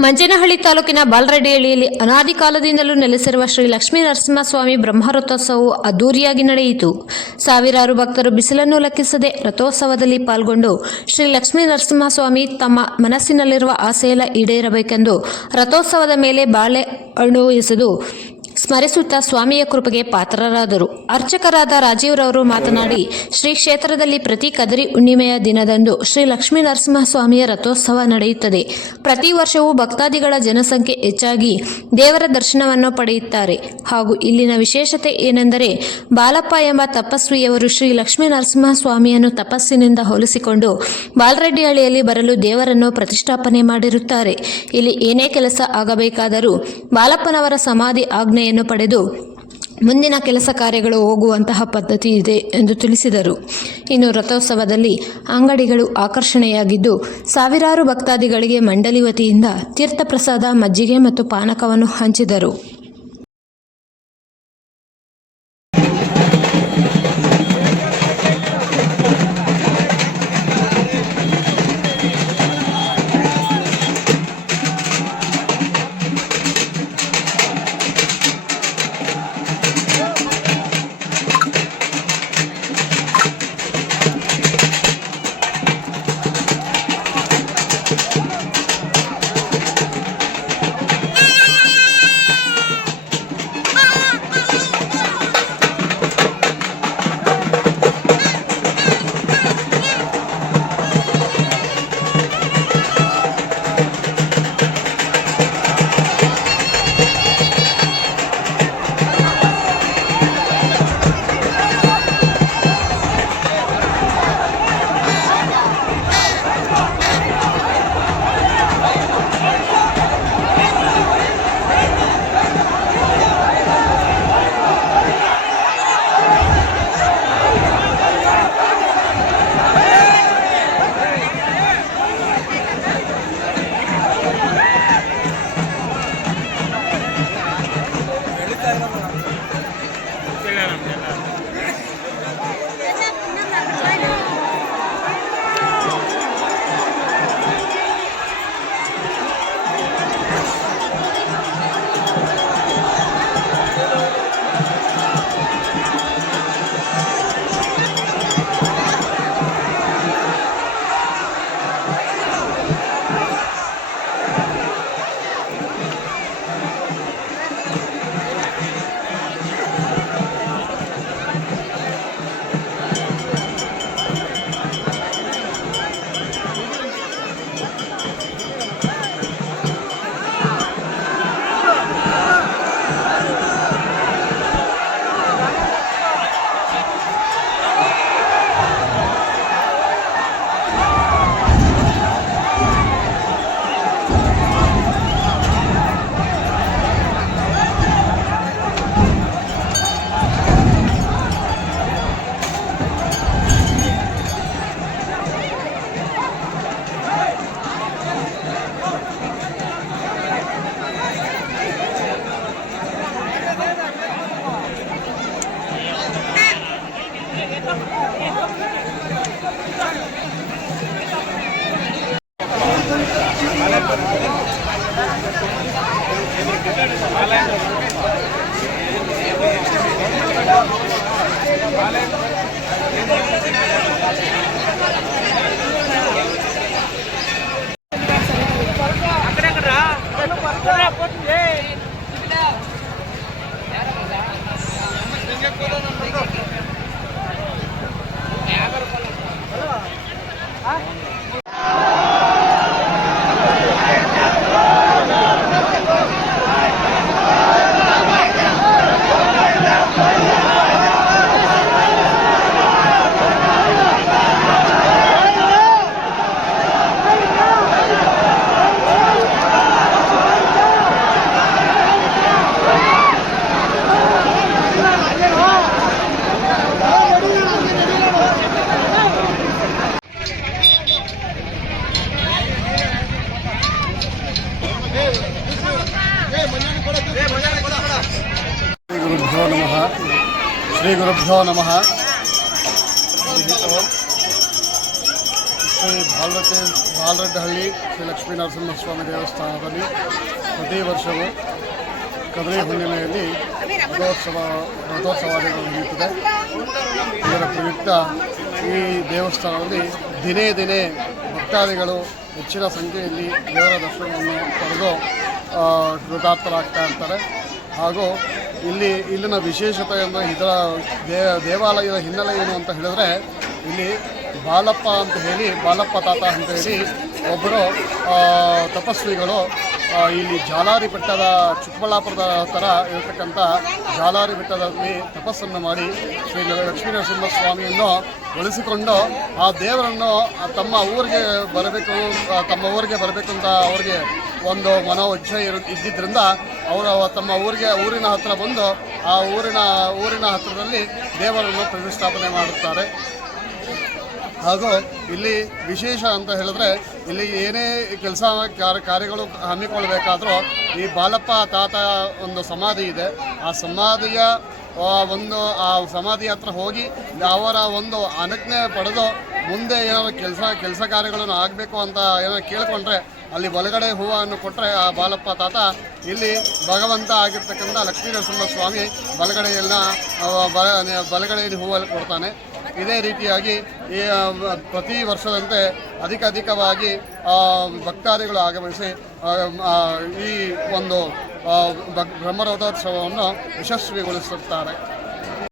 ಮಂಚೇನಹಳ್ಳಿ ತಾಲೂಕಿನ ಬಾಲರೆಡ್ಡಿಹಳ್ಳಿಯಲ್ಲಿ ಅನಾದಿ ಕಾಲದಿಂದಲೂ ನೆಲೆಸಿರುವ ಶ್ರೀ ಲಕ್ಷ್ಮೀ ನರಸಿಂಹಸ್ವಾಮಿ ಬ್ರಹ್ಮರಥೋತ್ಸವವು ಅದ್ದೂರಿಯಾಗಿ ನಡೆಯಿತು. ಸಾವಿರಾರು ಭಕ್ತರು ಬಿಸಿಲನ್ನು ಲೆಕ್ಕಿಸದೆ ರಥೋತ್ಸವದಲ್ಲಿ ಪಾಲ್ಗೊಂಡು ಶ್ರೀ ಲಕ್ಷ್ಮೀ ನರಸಿಂಹಸ್ವಾಮಿ ತಮ್ಮ ಮನಸ್ಸಿನಲ್ಲಿರುವ ಆಸೆಯೆಲ್ಲ ಈಡೇರಬೇಕೆಂದು ರಥೋತ್ಸವದ ಮೇಲೆ ಬಾಳೆ ಎಸೆದು ಸ್ಮರಿಸುತ್ತಾ ಸ್ವಾಮಿಯ ಕೃಪೆಗೆ ಪಾತ್ರರಾದರು. ಅರ್ಚಕರಾದ ರಾಜೀವ್ರವರು ಮಾತನಾಡಿ, ಶ್ರೀ ಕ್ಷೇತ್ರದಲ್ಲಿ ಪ್ರತಿ ಕದರಿ ಹುಣ್ಣಿಮೆಯ ದಿನದಂದು ಶ್ರೀ ಲಕ್ಷ್ಮೀ ನರಸಿಂಹಸ್ವಾಮಿಯ ರಥೋತ್ಸವ ನಡೆಯುತ್ತದೆ. ಪ್ರತಿ ವರ್ಷವೂ ಭಕ್ತಾದಿಗಳ ಜನಸಂಖ್ಯೆ ಹೆಚ್ಚಾಗಿ ದೇವರ ದರ್ಶನವನ್ನು ಪಡೆಯುತ್ತಾರೆ. ಹಾಗೂ ಇಲ್ಲಿನ ವಿಶೇಷತೆ ಏನೆಂದರೆ, ಬಾಲಪ್ಪ ಎಂಬ ತಪಸ್ವಿಯವರು ಶ್ರೀ ಲಕ್ಷ್ಮೀ ನರಸಿಂಹಸ್ವಾಮಿಯನ್ನು ತಪಸ್ಸಿನಿಂದ ಹೋಲಿಸಿಕೊಂಡು ಬಾಲರೆಡ್ಡಿಹಳ್ಳಿಯಲ್ಲಿ ಬರಲು ದೇವರನ್ನು ಪ್ರತಿಷ್ಠಾಪನೆ ಮಾಡಿರುತ್ತಾರೆ. ಇಲ್ಲಿ ಏನೇ ಕೆಲಸ ಆಗಬೇಕಾದರೂ ಬಾಲಪ್ಪನವರ ಸಮಾಧಿ ಆಜ್ಞೆಯನ್ನು ಪಡೆದು ಮುಂದಿನ ಕೆಲಸ ಕಾರ್ಯಗಳು ಹೋಗುವಂತಹ ಪದ್ಧತಿ ಇದೆ ಎಂದು ತಿಳಿಸಿದರು. ಇನ್ನು ರಥೋತ್ಸವದಲ್ಲಿ ಅಂಗಡಿಗಳು ಆಕರ್ಷಣೆಯಾಗಿದ್ದು, ಸಾವಿರಾರು ಭಕ್ತಾದಿಗಳಿಗೆ ಮಂಡಳಿ ವತಿಯಿಂದ ತೀರ್ಥಪ್ರಸಾದ ಮಜ್ಜಿಗೆ ಮತ್ತು ಪಾನಕವನ್ನು ಹಂಚಿದರು. ಶ್ರೀ Yeah. ಶ್ರೀ ಗುರುಭ್ಯೋ ನಮಃ. ಶ್ರೀ ಭಾರತ ಬಾಲರಡ್ಡಹಳ್ಳಿ ಶ್ರೀ ಲಕ್ಷ್ಮೀ ನರಸಿಂಹಸ್ವಾಮಿ ದೇವಸ್ಥಾನದಲ್ಲಿ ಪ್ರತಿ ವರ್ಷವೂ ಕದರಿ ಹುಣ್ಣಿಮೆಯಲ್ಲಿ ರಥೋತ್ಸವ ರಥೋತ್ಸವ ನಡೆಯುತ್ತದೆ. ಇದರ ಪ್ರಯುಕ್ತ ಈ ದೇವಸ್ಥಾನದಲ್ಲಿ ದಿನೇ ದಿನೇ ಭಕ್ತಾದಿಗಳು ಹೆಚ್ಚಿನ ಸಂಖ್ಯೆಯಲ್ಲಿ ದೇವರ ದರ್ಶನವನ್ನು ಪಡೆದು ಕೃತಾರ್ಥರಾಗ್ತಾ ಇರ್ತಾರೆ. ಹಾಗೂ ಇಲ್ಲಿ ಇಲ್ಲಿನ ವಿಶೇಷತೆ ಅಂದರೆ ಇದರ ದೇ ದೇವಾಲಯದ ಹಿನ್ನೆಲೆ ಏನು ಅಂತ ಹೇಳಿದ್ರೆ ಇಲ್ಲಿ ಬಾಲಪ್ಪ ಅಂತ ಹೇಳಿ, ಬಾಲಪ್ಪ ತಾತ ಅಂತ ಹೇಳಿ ಒಬ್ಬರು ತಪಸ್ವಿಗಳು ಇಲ್ಲಿ ಜಾಲಾರಿ ಬೆಟ್ಟದ ಚಿಕ್ಕಬಳ್ಳಾಪುರದ ಥರ ಇರತಕ್ಕಂಥ ಜಾಲಾರಿ ಬೆಟ್ಟದಲ್ಲಿ ತಪಸ್ಸನ್ನು ಮಾಡಿ ಶ್ರೀ ಲಕ್ಷ್ಮೀ ನರಸಿಂಹ ಸ್ವಾಮಿಯನ್ನು ಉಳಿಸಿಕೊಂಡು ಆ ದೇವರನ್ನು ತಮ್ಮ ಊರಿಗೆ ಬರಬೇಕು ತಮ್ಮ ಊರಿಗೆ ಬರಬೇಕು ಅಂತ ಅವ್ರಿಗೆ ಒಂದು ಮನೋ ಇಚ್ಛೆ ಇರು ಇದ್ದಿದ್ದರಿಂದ ಅವರು ತಮ್ಮ ಊರಿಗೆ, ಊರಿನ ಹತ್ತಿರ ಬಂದು ಆ ಊರಿನ ಊರಿನ ಹತ್ತಿರದಲ್ಲಿ ದೇವರನ್ನು ಪ್ರತಿಷ್ಠಾಪನೆ ಮಾಡುತ್ತಾರೆ. ಹಾಗೂ ಇಲ್ಲಿ ವಿಶೇಷ ಅಂತ ಹೇಳಿದ್ರೆ ಇಲ್ಲಿ ಏನೇ ಕೆಲಸ ಕಾರ್ಯ ಕಾರ್ಯಗಳು ಹಮ್ಮಿಕೊಳ್ಳಬೇಕಾದರೂ ಈ ಬಾಲಪ್ಪ, ತಾತ ಒಂದು ಸಮಾಧಿ ಇದೆ. ಆ ಸಮಾಧಿಯ ಒಂದು, ಆ ಸಮಾಧಿ ಹತ್ರ ಹೋಗಿ ಅವರ ಒಂದು ಅನಜ್ಞೆ ಪಡೆದು ಮುಂದೆ ಏನಾದ್ರು ಕೆಲಸ ಕೆಲಸ ಕಾರ್ಯಗಳನ್ನು ಆಗಬೇಕು ಅಂತ ಏನೋ ಕೇಳಿಕೊಂಡ್ರೆ, ಅಲ್ಲಿ ಬಲಗಡೆ ಹೂವನ್ನು ಕೊಟ್ಟರೆ ಆ ಬಾಲಪ್ಪ ತಾತ ಇಲ್ಲಿ ಭಗವಂತ ಆಗಿರ್ತಕ್ಕಂಥ ಲಕ್ಷ್ಮೀ ನರಸಿಂಹ ಸ್ವಾಮಿ ಬಲಗಡೆಯನ್ನ ಬಲಗಡೆಯಲ್ಲಿ ಹೂವನ್ನು ಕೊಡ್ತಾನೆ. ಇದೇ ರೀತಿಯಾಗಿ ಈ ಪ್ರತಿ ವರ್ಷದಂತೆ ಅಧಿಕ ಅಧಿಕವಾಗಿ ಭಕ್ತಾದಿಗಳು ಆಗಮಿಸಿ ಈ ಒಂದು ಬ್ರಹ್ಮರಥೋತ್ಸವವನ್ನು ಯಶಸ್ವಿಗೊಳಿಸುತ್ತಾರೆ.